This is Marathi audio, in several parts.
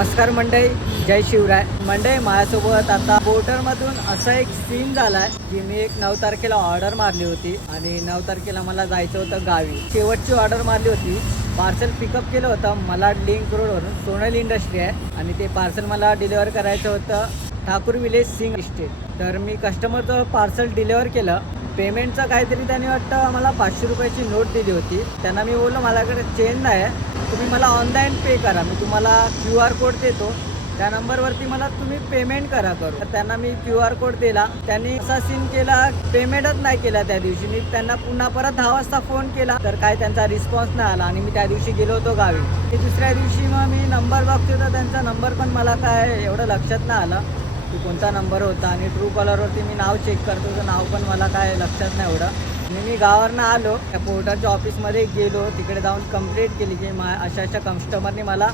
नमस्कार मंडळी, जय शिवराय मंडळी. माझ्यासोबत आता पोर्टरमधून असा एक सीन झाला आहे की मी एक 9 तारखेला ऑर्डर मारली होती आणि 9 तारखेला मला जायचं होतं गावी. शेवटची ऑर्डर मारली होती. पार्सल पिकअप केलं होतं मला लिंक रोडवरून. सोनल इंडस्ट्री आहे आणि ते पार्सल मला डिलिव्हर करायचं होतं ठाकूर विलेज सिंग इस्टेट. तर मी कस्टमरचं पार्सल डिलिव्हर केलं. पेमेंटचं काहीतरी त्यांनी वाटतं मला 500 रुपयाची नोट दिली होती. त्यांना मी बोललो माझ्याकडे चेंज नाही आहे, तुम्ही मला ऑनलाईन पे करा, मी तुम्हाला QR कोड देतो, त्या नंबरवरती मला तुम्ही पेमेंट करा करू. तर त्यांना मी QR कोड दिला. त्यांनी असा सीन केला, पेमेंटच नाही केला त्या दिवशी. मी त्यांना पुन्हा परत 10 वाजता फोन केला तर काय त्यांचा रिस्पॉन्स नाही आला आणि मी त्या दिवशी गेलो होतो गावी. दुसऱ्या दिवशी मग मी नंबर बघतो तर त्यांचा नंबर पण मला काय एवढं लक्षात नाही आलं की कोणता नंबर होता. आणि ट्रू कॉलरवरती मी नाव चेक करतो तर नाव पण मला काय लक्षात नाही एवढं. आणि मी गावावरनं आलो, त्या पोर्टरच्या ऑफिसमध्ये गेलो, तिकडे जाऊन कंप्लेंट केली की अशा कस्टमरने मला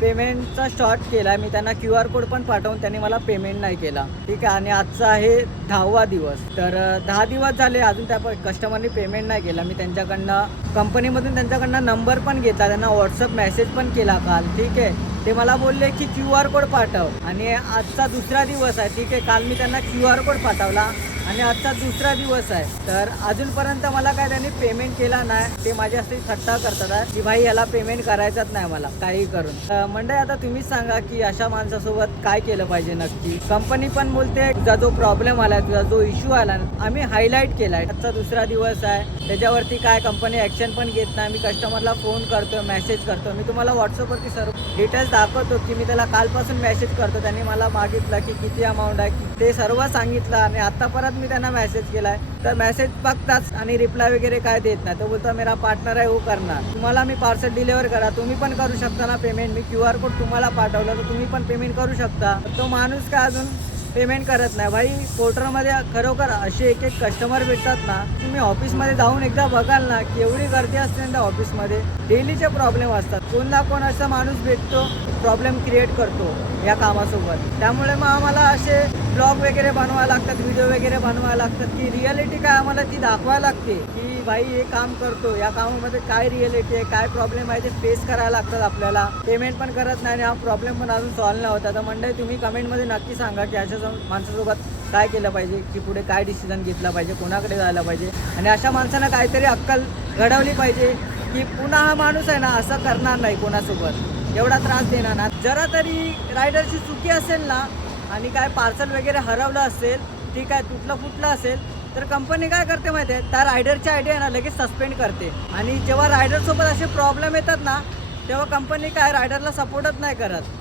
पेमेंटचा शॉर्ट केला. मी त्यांना QR कोड पण पाठवून त्यांनी मला पेमेंट नाही केला. ठीक आहे. आणि आजचा आहे 10वा दिवस. तर 10 दिवस झाले अजून त्या कस्टमरने पेमेंट नाही केला. मी त्यांच्याकडनं कंपनीमधून त्यांच्याकडनं नंबर पण घेतला, त्यांना व्हॉट्सअप मेसेज पण केला काल. ठीक आहे. ते मला बोलले की QR कोड पाठव आणि आजचा दुसरा दिवस आहे. ठीक आहे. काल मी त्यांना QR कोड पाठवला आणि आजचा दुसरा दिवस आहे. तर अजूनपर्यंत मला काय त्यांनी पेमेंट केला नाही. ते माझ्यासाठी थट्टा करतात आहे की भाई याला पेमेंट करायचंच नाही मला काही करून. मंडळी आता तुम्हीच सांगा की अशा माणसासोबत काय केलं पाहिजे नक्की. कंपनी पण बोलते तुझा जो प्रॉब्लेम आला, तुझा जो इश्यू आला आम्ही हायलाईट केला आहे. आजचा दुसरा दिवस आहे, त्याच्यावरती काय कंपनी ॲक्शन पण घेत नाही. मी कस्टमरला फोन करतो, मेसेज करतो, मी तुम्हाला व्हॉट्सअपवरती सर्व डिटेल्स दाखवतो की मी त्याला कालपासून मेसेज करतो. त्यांनी मला मागितलं की किती अमाऊंट आहे, ते सर्व सांगितलं आणि आता परत मी त्यांना मेसेज केला आहे. तर मेसेज बघताच आणि रिप्लाय वगैरे काय देत नाही. तो बोलतो मेरा पार्टनर आहे, वो करणार. तुम्हाला मी पार्सल डिलिव्हर करा, तुम्ही पण करू शकता ना पेमेंट. मी QR कोड तुम्हाला पाठवलं तर तुम्ही पण पेमेंट करू शकता. तो माणूस काय अजून पेमेंट करत नाही. भाई पोर्टरमध्ये खरोखर असे एक कस्टमर भेटतात ना, तुम्ही ऑफिसमध्ये जाऊन एकदा बघाल ना की एवढी गर्दी असते ना त्या ऑफिसमध्ये. डेलीचे प्रॉब्लेम असतात. कोण ना कोण असा माणूस भेटतो, प्रॉब्लेम क्रिएट करतो या कामासोबत. त्यामुळे मग आम्हाला असे ब्लॉग वगैरे बनवावे लागतात, व्हिडिओ वगैरे बनवावे लागतात की रिॲलिटी काय आम्हाला ती दाखवायला लागते की भाई हे काम करतो, या कामामध्ये काय रिॲलिटी आहे, काय प्रॉब्लेम आहे ते फेस करायला लागतात आपल्याला. पेमेंट पण करत नाही आणि हा प्रॉब्लेम पण अजून सॉल्व्ह नाही होता. तर मंडळी तुम्ही कमेंटमध्ये नक्की सांगा की अशा माणसासोबत काय केलं पाहिजे, की पुढे काय डिसिजन घेतला पाहिजे, कोणाकडे जायला पाहिजे. आणि अशा माणसांना काहीतरी अक्कल घडवली पाहिजे की पुन्हा हा माणूस आहे ना असं करणार नाही कोणासोबत, एवढा त्रास देणार ना. जरा तरी रायडरची चुकी असेल ना आणि काय पार्सल वगैरे हरवलं असेल, ठीक आहे, तुटलं फुटलं असेल, तर कंपनी काय करते माहिती आहे, त्या रायडरची आयडिया ना लगेच सस्पेंड करते. आणि जेव्हा रायडरसोबत असे प्रॉब्लेम येतात ना तेव्हा कंपनी काय रायडरला सपोर्टच नाही करत.